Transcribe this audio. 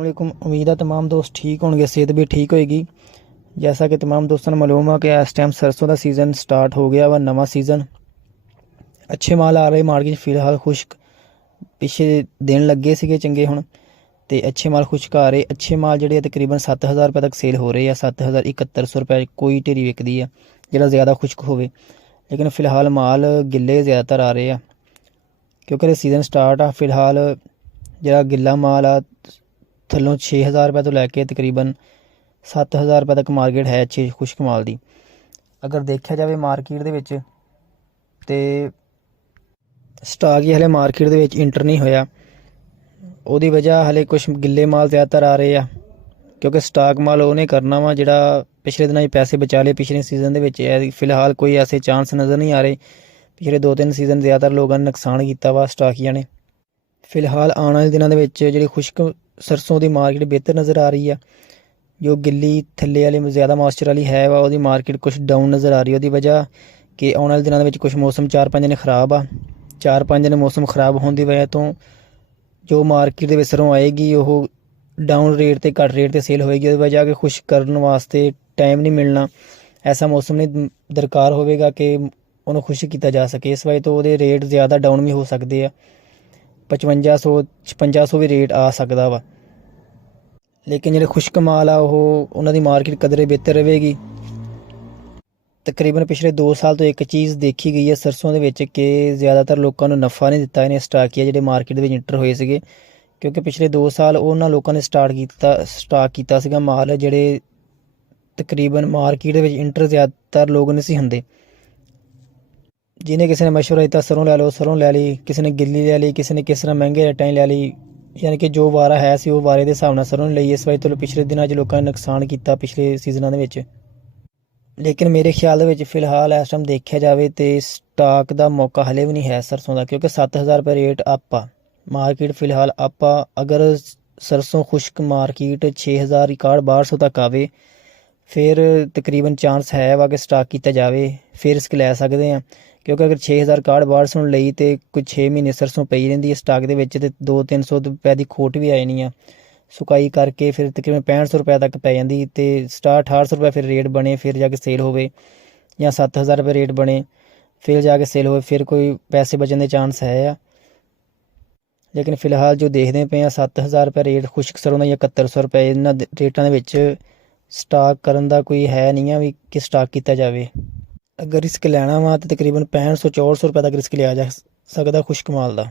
वालेकुम। उम्मीद है तमाम दोस्त ठीक होंगे, सेहत भी ठीक होएगी। जैसा कि तमाम दोस्तों ने मालूम है कि इस टाइम सरसों का सीज़न स्टार्ट हो गया वा, नवा सीज़न। अच्छे माल आ रहे मार्केट फिलहाल। खुश्क पिछे दिन लगे थे चंगे हुण ते अच्छे माल खुश्क आ रहे। अच्छे माल जिहड़े तकरीबन 7000 रुपये तक सेल हो रहे हैं। 7100 रुपये कोई ढेरी विकदी है जिहड़ा ज़्यादा खुश्क होवे। लेकिन फिलहाल माल गिले ज़्यादातर आ रहे हैं क्योंकि सीज़न स्टार्ट आ। फिलहाल जिहड़ा गिला माल आ थल्लों 6000 रुपये तो लैके तकरीबन 7000 रुपये तक मार्केट है अच्छे खुश्क माल की। अगर देखा जाए मार्केट दे विच ते स्टाक ही हले मार्केट दे विच इंटर नहीं होया। उहदी वजह हले कुछ गिले माल ज़्यादातर आ रहे हैं क्योंकि स्टाक माल उन्हें करना वा जिहड़ा पिछले दिनों पैसे बचा ले पिछले सीज़न दे विच। फिलहाल कोई ऐसे चांस नज़र नहीं आ रहे। पिछले 2-3 सीज़न ज़्यादातर लोगों ने नुकसान किया वा स्टाकिया ने। फिलहाल आने वाले दिनों के जिहड़ी खुश्क सरसों की मार्केट बेहतर नज़र आ रही है। जो गिली थल्ले वाली ज़्यादा मॉइस्चर वाली है वा उहदी मार्केट कुछ डाउन नज़र आ रही है। उहदी वजह कि आने वाले दिनों के कुछ मौसम 4-5 दिन खराब आ। 4-5 दिन मौसम खराब होने की वजह तो जो मार्केट के सरों आएगी वो डाउन रेट ते घट रेट ते सेल होएगी। उहदी वजह कि खुश्क करने वास्ते टाइम नहीं मिलना, ऐसा मौसम नहीं दरकार होगा कि उन्होंने खुश्क किया जा सके। इस वजह तो वो रेट ज़्यादा डाउन भी हो सकते हैं। 5500-5600 भी रेट आ सकता वा। लेकिन जो खुश्क माल आ उन्होंने मार्केट कदरे बेहतर रहेगी। तकरीबन पिछले 2 साल तो एक चीज़ देखी गई है सरसों के कि ज़्यादातर लोगों ने नफ़ा नहीं दिता इन्हें स्टाकिया जो मार्केट में इंटर होए थे। क्योंकि पिछले 2 साल उन्होंने लोगों ने स्टाक किया माल जोड़े तकरीबन मार्केट में इंटर ज़्यादातर लोग नहीं होंगे। जिन्हें किसी ने मशवरा दिता सरों लै लो, सरों लै ली, किसी ने गिल्ली लै ली, किसी ने किस तरह महंगे रेटां लै ली। यानी कि जो वारा है सी वो वारे के हिसाब नाल सरों लई। इस वजह तो पिछले दिनों लोगों ने नुकसान किया पिछले सीजनों के। लेकिन मेरे ख्याल में फिलहाल इस टाइम देखा जाए तो स्टाक का मौका हले भी नहीं है सरसों का, क्योंकि 7000 रुपये रेट अप आ मार्केट फिलहाल अप आ। अगर सरसों खुश्क मार्केट 6000 6100 तक आवे फिर तकरीबन चांस है वा कि स्टाक किया जाए, फिर रिस्क लै सकते हैं। क्योंकि अगर 6000 6100 लई तो कुछ 6 महीने सरसों पई रहिंदी है स्टाक दे विच ते 200-300 रुपये की खोट भी आई नहीं है। सुकाई करके फिर तकरीबन 6500 रुपये तक पै जाती तो 67-6800 रुपये फिर रेट बने, फिर जाके सेल होवे, या 7000 रुपये रेट बने फिर जाके सेल होवे, फिर कोई पैसे बचने के चांस है। लेकिन फिलहाल जो देखते पे 7000 रुपये रेट खुश्क सरों का या 7100 रुपये इन्होंने रेटों के स्टाक करने का कोई है नहीं है भी कि स्टाक किया जाए। अगर रिस्क लेना वा तो तकरीबन 6500-6400 रुपये तक रिस्क लिया जा सकता खुश्क माल का।